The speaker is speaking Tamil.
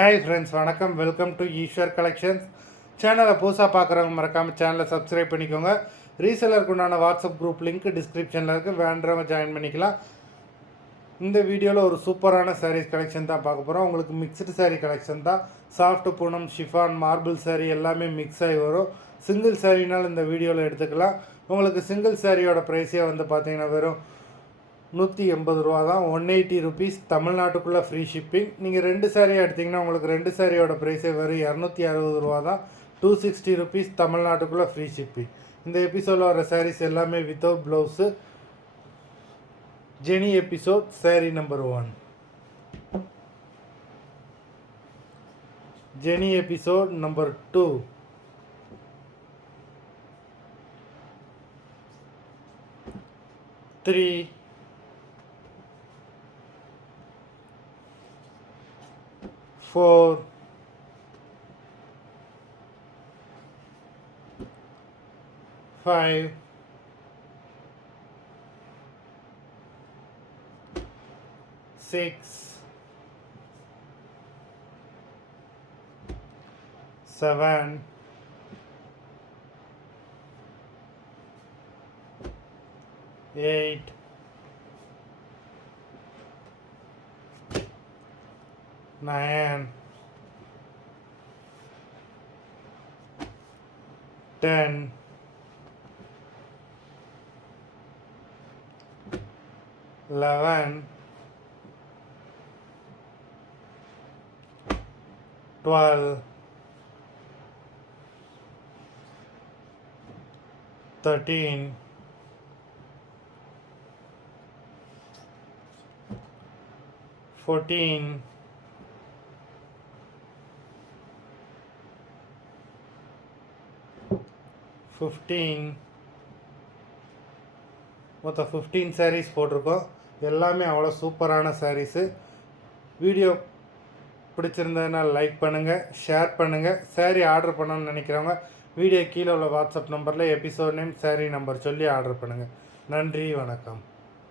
ஹாய் ஃப்ரெண்ட்ஸ், வணக்கம். Welcome to Eshwar collections. சேனலை புதுசாக பார்க்குறவங்க மறக்காமல் சேனலை சப்ஸ்கிரைப் பண்ணிக்கோங்க. ரீசெலருக்கு உண்டான வாட்ஸ்அப் குரூப் லிங்க் டிஸ்கிரிப்ஷனில் இருக்குது, வேண்டவங்க ஜாயின் பண்ணிக்கலாம். இந்த வீடியோவில் ஒரு சூப்பரான சாரீஸ் கலெக்ஷன் தான் பார்க்க போகிறோம். உங்களுக்கு மிக்ஸ்டு சாரீ கலெக்ஷன் தான். Soft Poonam, chiffon, marble sari எல்லாமே மிக்ஸ் ஆகி வரும். சிங்கிள் சாரீனால் இந்த வீடியோவில் எடுத்துக்கலாம். உங்களுக்கு சிங்கிள் சாரியோட ப்ரைஸே வந்து பார்த்தீங்கன்னா வெறும் 180 ரூபா தான். 180 ருபீஸ். தமிழ்நாட்டுக்குள்ளே ஃப்ரீ ஷிப்பிங். நீங்கள் 2 சாரியாக எடுத்திங்கன்னா உங்களுக்கு 2 சாரியோட ப்ரைஸே வெறும் 260 ரூபா தான். 260 ருபீஸ். தமிழ்நாட்டுக்குள்ளே ஃப்ரீ ஷிப்பிங். இந்த எபிசோடில் வர சாரீஸ் எல்லாமே without blouse. Jenny episode sari number 1. Jenny episode number 2. 3, 4, 5, 6, 7, 8, 9, 10, 11, 12, 13, 14, 15. மொத்தம் 15 சாரீஸ் போட்டிருக்கோம். எல்லாமே அவ்வளோ சூப்பரான சாரீஸு. வீடியோ பிடிச்சிருந்ததுன்னா லைக் பண்ணுங்கள், ஷேர் பண்ணுங்கள். சாரீ ஆர்டர் பண்ணணும்னு நினைக்கிறவங்க வீடியோ கீழே உள்ள வாட்ஸ்அப் நம்பரில் எபிசோட் நேம், சாரீ நம்பர் சொல்லி ஆர்டர் பண்ணுங்கள். நன்றி, வணக்கம்.